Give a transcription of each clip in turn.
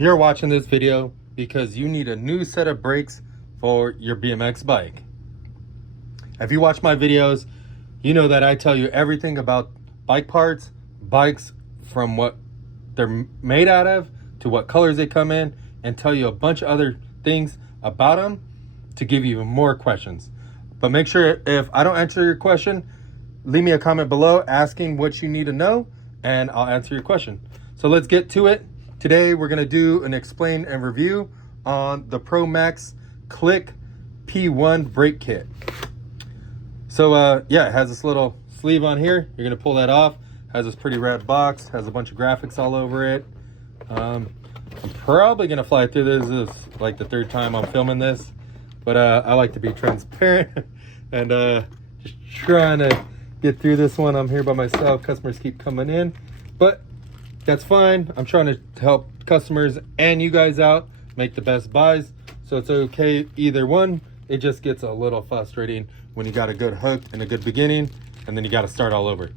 You're watching this video because you need a new set of brakes for your BMX bike. If you watch my videos, you know that I tell you everything about bike parts, bikes, from what they're made out of to what colors they come in, and tell you a bunch of other things about them to give you even more questions. But make sure if I don't answer your question, leave me a comment below asking what you need to know and I'll answer your question. So let's get to it. Today we're going to do an explain and review on the Promax Click P1 brake kit. So yeah, it has this little sleeve on here. You're going to pull that off. Has this pretty rad box, has a bunch of graphics all over it. I'm probably going to fly through this. This is like the third time I'm filming this, but I like to be transparent and just trying to get through this one. I'm here by myself. Customers keep coming in, but that's fine. I'm trying to help customers and you guys out make the best buys. So it's okay either one. It just gets a little frustrating when you got a good hook and a good beginning and then you got to start all over.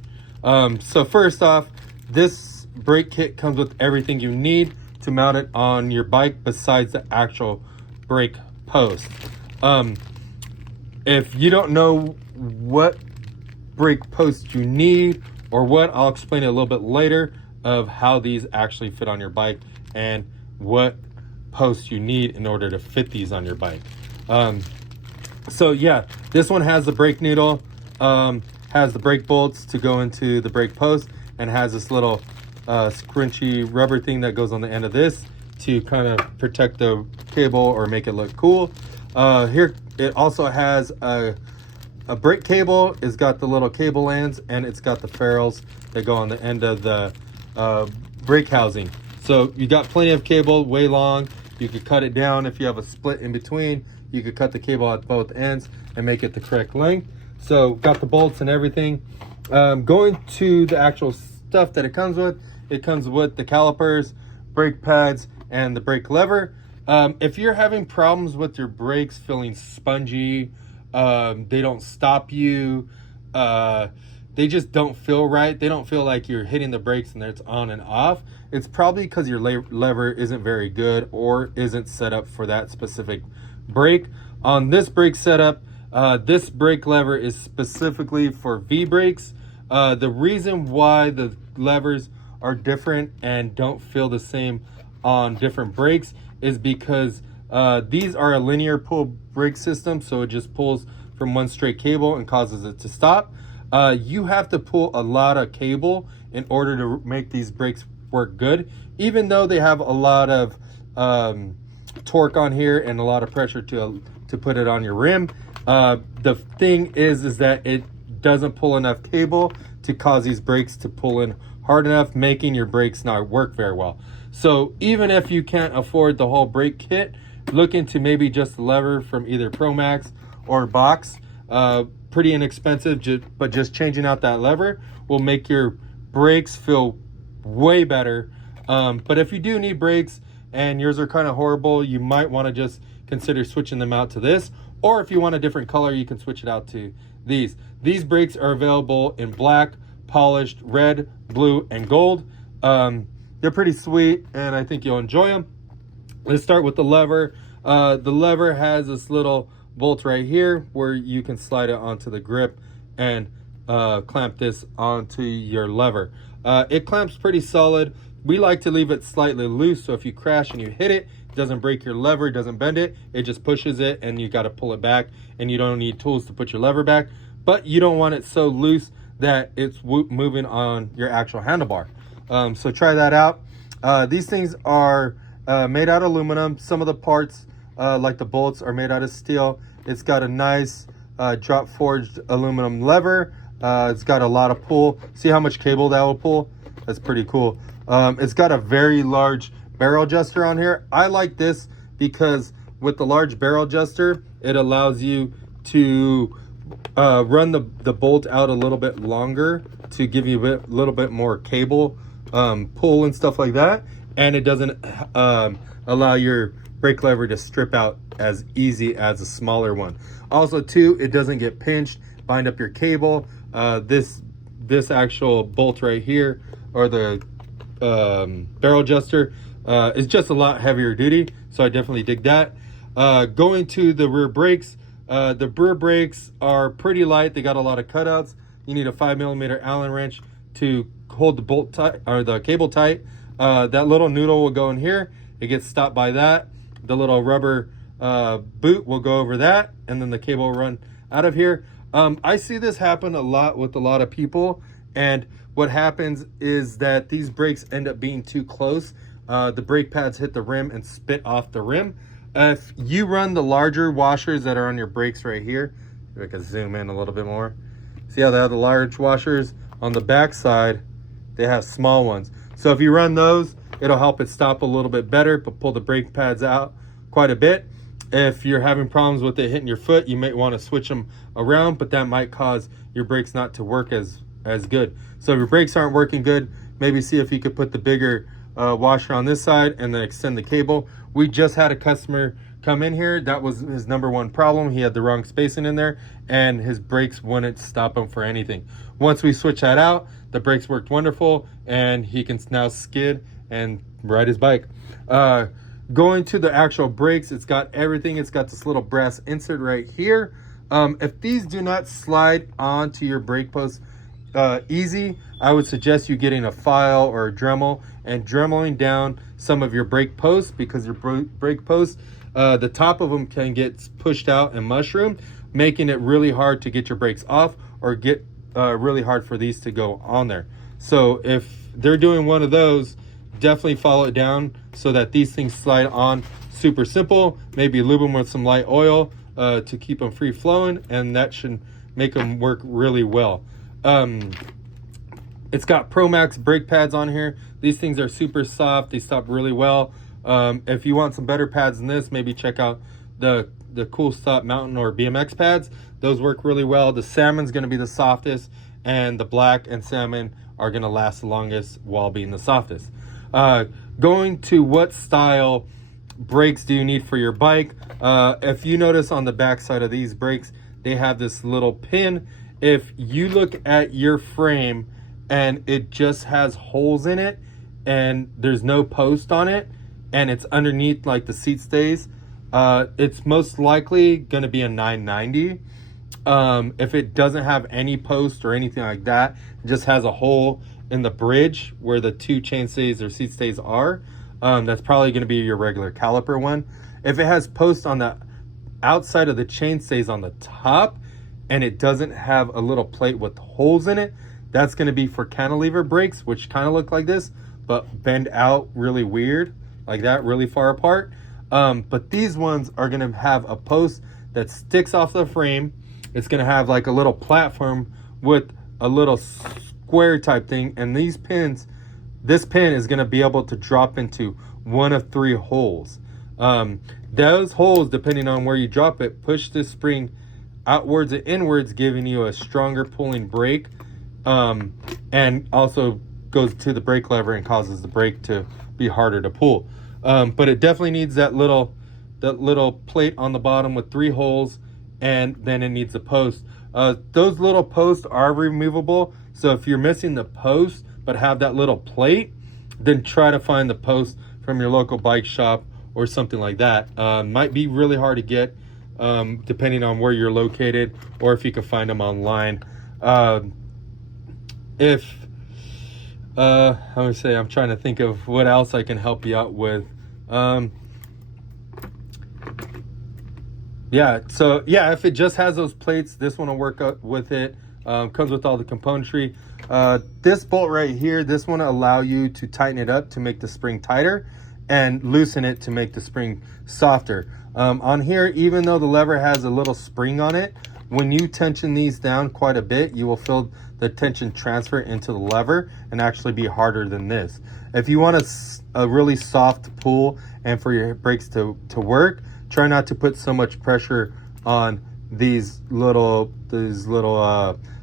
So first off, this brake kit comes with everything you need to mount it on your bike besides the actual brake post. If you don't know what brake post you need or what, I'll explain it a little bit later of how these actually fit on your bike and what posts you need in order to fit these on your bike. So yeah, this one has the brake noodle, has the brake bolts to go into the brake post, and has this little scrunchy rubber thing that goes on the end of this to kind of protect the cable or make it look cool. Here it also has a brake cable. It's got the little cable ends and it's got the ferrules that go on the end of the brake housing. So you got plenty of cable, way long. You could cut it down if you have a split in between. You could cut the cable at both ends and make it the correct length. So got the bolts and everything. Going to the actual stuff that it comes with the calipers, brake pads, and the brake lever. If you're having problems with your brakes feeling spongy, they don't stop you, they just don't feel right, they don't feel like you're hitting the brakes and it's on and off, it's probably because your lever isn't very good or isn't set up for that specific brake. On this brake setup, this brake lever is specifically for V-brakes. The reason why the levers are different and don't feel the same on different brakes is because these are a linear pull brake system, so it just pulls from one straight cable and causes it to stop. You have to pull a lot of cable in order to make these brakes work good, even though they have a lot of torque on here and a lot of pressure to put it on your rim. The thing is that it doesn't pull enough cable to cause these brakes to pull in hard enough, making your brakes not work very well. So even if you can't afford the whole brake kit, look into maybe just the lever from either Promax or Box. Pretty inexpensive, but just changing out that lever will make your brakes feel way better. But if you do need brakes and yours are kind of horrible, you might want to just consider switching them out to this. Or if you want a different color, you can switch it out to these. These brakes are available in black, polished, red, blue, and gold. They're pretty sweet and I think you'll enjoy them. Let's start with the lever. The lever has this little bolt right here where you can slide it onto the grip and clamp this onto your lever. It clamps pretty solid. We like to leave it slightly loose, so if you crash and you hit it, it doesn't break your lever, it doesn't bend it, it just pushes it and you got to pull it back, and you don't need tools to put your lever back, but you don't want it so loose that it's moving on your actual handlebar. So try that out. These things are made out of aluminum. Some of the parts, like the bolts, are made out of steel. It's got a nice drop forged aluminum lever. It's got a lot of pull. See how much cable that will pull? That's pretty cool. It's got a very large barrel adjuster on here. I like this because with the large barrel adjuster, it allows you to run the bolt out a little bit longer to give you a little bit more cable pull and stuff like that, and it doesn't allow your brake lever to strip out as easy as a smaller one. Also too, it doesn't get pinched, bind up your cable. This actual bolt right here, or the barrel adjuster, It's just a lot heavier duty, so I definitely dig that. Going to the rear brakes, the rear brakes are pretty light. They got a lot of cutouts. You need a 5mm Allen wrench to hold the bolt tight, or the cable tight. That little noodle will go in here. It gets stopped by that. The little rubber boot will go over that, and then the cable will run out of here. I see this happen a lot with a lot of people, and what happens is that these brakes end up being too close. The brake pads hit the rim and spit off the rim. If you run the larger washers that are on your brakes right here, if I can zoom in a little bit more. See how they have the large washers? On the back side, they have small ones. So if you run those, it'll help it stop a little bit better, but pull the brake pads out quite a bit. If you're having problems with it hitting your foot, you might want to switch them around, but that might cause your brakes not to work as good. So if your brakes aren't working good, maybe see if you could put the bigger washer on this side and then extend the cable. We just had a customer come in here. That was his #1 problem. He had the wrong spacing in there, and his brakes wouldn't stop him for anything. Once we switched that out, the brakes worked wonderful, and he can now skid and ride his bike. Going to the actual brakes, it's got everything. It's got this little brass insert right here. If these do not slide onto your brake post easy, I would suggest you getting a file or a Dremel and dremeling down some of your brake posts, because your brake posts, the top of them can get pushed out and mushroomed, making it really hard to get your brakes off, or get really hard for these to go on there. So if they're doing one of those, definitely follow it down so that these things slide on super simple. Maybe lube them with some light oil to keep them free flowing, and that should make them work really well. It's got Promax brake pads on here. These things are super soft. They stop really well. If you want some better pads than this, maybe check out the Cool Stop Mountain or BMX pads. Those work really well. The salmon's going to be the softest, and the black and salmon are going to last the longest while being the softest. Going to what style brakes do you need for your bike? If you notice on the back side of these brakes, they have this little pin. If you look at your frame and it just has holes in it and there's no post on it, and it's underneath like the seat stays, it's most likely going to be a 990. If it doesn't have any post or anything like that, it just has a hole in the bridge where the two chain stays or seat stays are, that's probably going to be your regular caliper one. If it has post on the outside of the chain stays on the top, and it doesn't have a little plate with holes in it, that's going to be for cantilever brakes, which kind of look like this, but bend out really weird, like that, really far apart. But these ones are going to have a post that sticks off the frame. It's going to have like a little platform with a little square type thing, and these pins, this pin is going to be able to drop into one of 3 holes. Those holes, depending on where you drop it, push this spring outwards and inwards, giving you a stronger pulling brake, and also goes to the brake lever and causes the brake to be harder to pull. But it definitely needs that little plate on the bottom with 3 holes, and then it needs a post. Those little posts are removable, so if you're missing the post but have that little plate, then try to find the post from your local bike shop or something like that. Might be really hard to get, depending on where you're located, or if you can find them online. I'm trying to think of what else I can help you out with. If it just has those plates, this one will work out with it. Comes with all the componentry. This bolt right here, this one will allow you to tighten it up to make the spring tighter, and loosen it to make the spring softer. On here, even though the lever has a little spring on it, when you tension these down quite a bit, you will feel the tension transfer into the lever and actually be harder than this. If you want a really soft pull and for your brakes to work, try not to put so much pressure on these little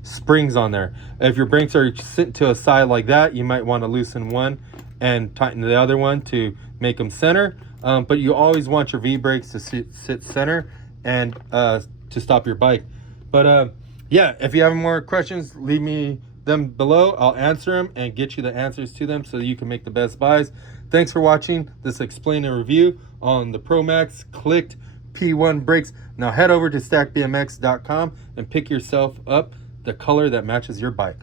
springs on there. If your brakes are sitting to a side like that, you might want to loosen one and tighten the other one to make them center. But you always want your V-brakes to sit center and to stop your bike. But if you have more questions, leave me them below. I'll answer them and get you the answers to them so you can make the best buys. Thanks for watching this explain and review on the Promax Click P1 brakes. Now head over to stackbmx.com and pick yourself up the color that matches your bike.